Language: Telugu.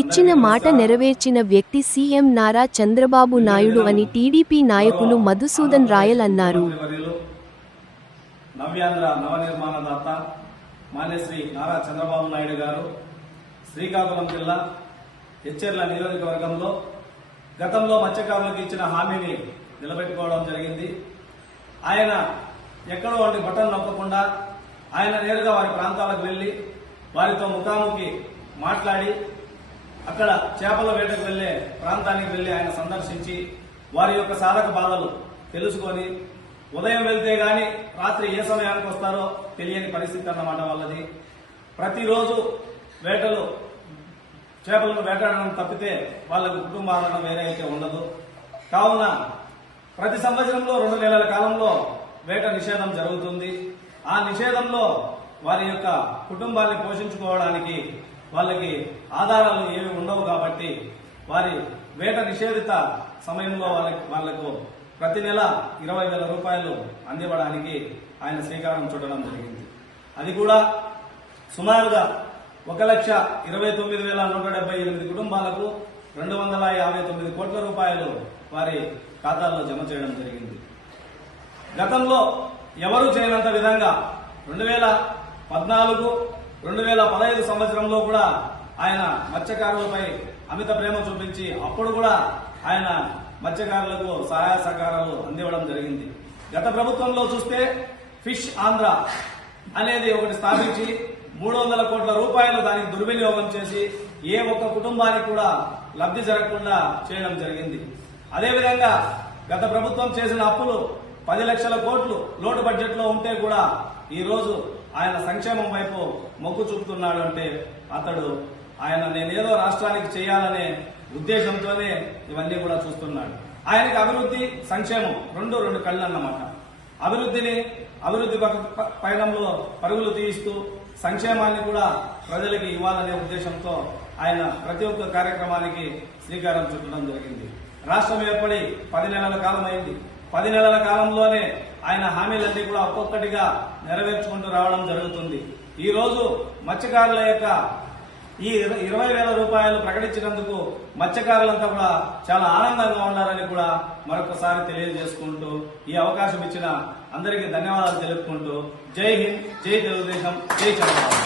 ఇచ్చిన మాట నెరవేర్చిన వ్యక్తి సీఎం నారా చంద్రబాబు నాయుడు అని టీడీపీ నాయకులు మధుసూదన్ రాయల్ అన్నారు. నవ్యాంధ్ర నవనిర్మాణదాత మాన్యశ్రీ నారా చంద్రబాబు నాయుడు గారు శ్రీకాకుళం జిల్లా హెచ్చెర్ల నియోజకవర్గంలో గతంలో మత్స్యకారులకు ఇచ్చిన హామీని నిలబెట్టుకోవడం జరిగింది. ఆయన ఎక్కడో వంటి బటన్ నొక్కకుండా ఆయన నేరుగా వారి ప్రాంతాలకు వెళ్లి వారితో ముఖాముఖి మాట్లాడి అక్కడ చేపల వేటకు వెళ్లే ప్రాంతానికి వెళ్లి ఆయన సందర్శించి వారి యొక్క సాధక బాధలు తెలుసుకొని ఉదయం వెళ్తే గాని రాత్రి ఏ సమయానికి వస్తారో తెలియని పరిస్థితి అన్నమాట వాళ్ళది. ప్రతిరోజు వేటలు చేపలను వేటాడడం తప్పితే వాళ్ళకు కుటుంబాలను వేరే అయితే ఉండదు. కావున ప్రతి సంవత్సరంలో 2 నెలల కాలంలో వేట నిషేధం జరుగుతుంది. ఆ నిషేధంలో వారి యొక్క కుటుంబాన్ని పోషించుకోవడానికి వాళ్ళకి ఆధారాలు ఏమి ఉండవు కాబట్టి వారి వేట నిషేధిత సమయంలో వాళ్లకు ప్రతి నెల 20,000 రూపాయలు అందివ్వడానికి ఆయన శ్రీకారం చుట్టడం జరిగింది. అది కూడా సుమారుగా 1,29,178 కుటుంబాలకు 259 కోట్ల రూపాయలు వారి ఖాతాల్లో జమ చేయడం జరిగింది. గతంలో ఎవరూ చేయనంత విధంగా 2014, 2015 సంవత్సరంలో కూడా ఆయన మత్స్యకారులపై అమిత ప్రేమ చూపించి అప్పుడు కూడా ఆయన మత్స్యకారులకు సహాయ సహకారాలు అందివ్వడం జరిగింది. గత ప్రభుత్వంలో చూస్తే ఫిష్ ఆంధ్ర అనేది ఒకటి స్థాపించి 300 కోట్ల రూపాయలు దానికి దుర్వినియోగం చేసి ఏ ఒక్క కుటుంబానికి కూడా లబ్ధి జరగకుండా చేయడం జరిగింది. అదేవిధంగా గత ప్రభుత్వం చేసిన అప్పులు 10 లక్షల కోట్లు లోటు బడ్జెట్ లో ఉంటే కూడా ఈ రోజు ఆయన సంక్షేమం వైపు మొగ్గు చూపుతున్నాడు అంటే ఆయన నేనేదో రాష్ట్రానికి చేయాలనే ఉద్దేశంతోనే ఇవన్నీ కూడా చూస్తున్నాడు. ఆయనకి అభివృద్ధి సంక్షేమం రెండు కళ్ళు అన్నమాట. అభివృద్ధి పయనంలో పరుగులు తీయిస్తూ సంక్షేమాన్ని కూడా ప్రజలకి ఇవ్వాలనే ఉద్దేశంతో ఆయన ప్రతి ఒక్క కార్యక్రమానికి శ్రీకారం చుట్టడం జరిగింది. రాష్ట్రం ఏర్పడి 10 నెలల కాలం అయింది. 10 నెలల కాలంలోనే ఆయన హామీలన్నీ కూడా ఒక్కొక్కటిగా నెరవేర్చుకుంటూ రావడం జరుగుతుంది. ఈ రోజు మత్స్యకారుల యొక్క ఈ 20,000 రూపాయలు ప్రకటించినందుకు మత్స్యకారులంతా కూడా చాలా ఆనందంగా ఉన్నారని కూడా మరొకసారి తెలియజేసుకుంటూ ఈ అవకాశం ఇచ్చిన అందరికీ ధన్యవాదాలు తెలుపుకుంటూ జై హింద్, జై తెలుగుదేశం, జై చంద్రబాబు.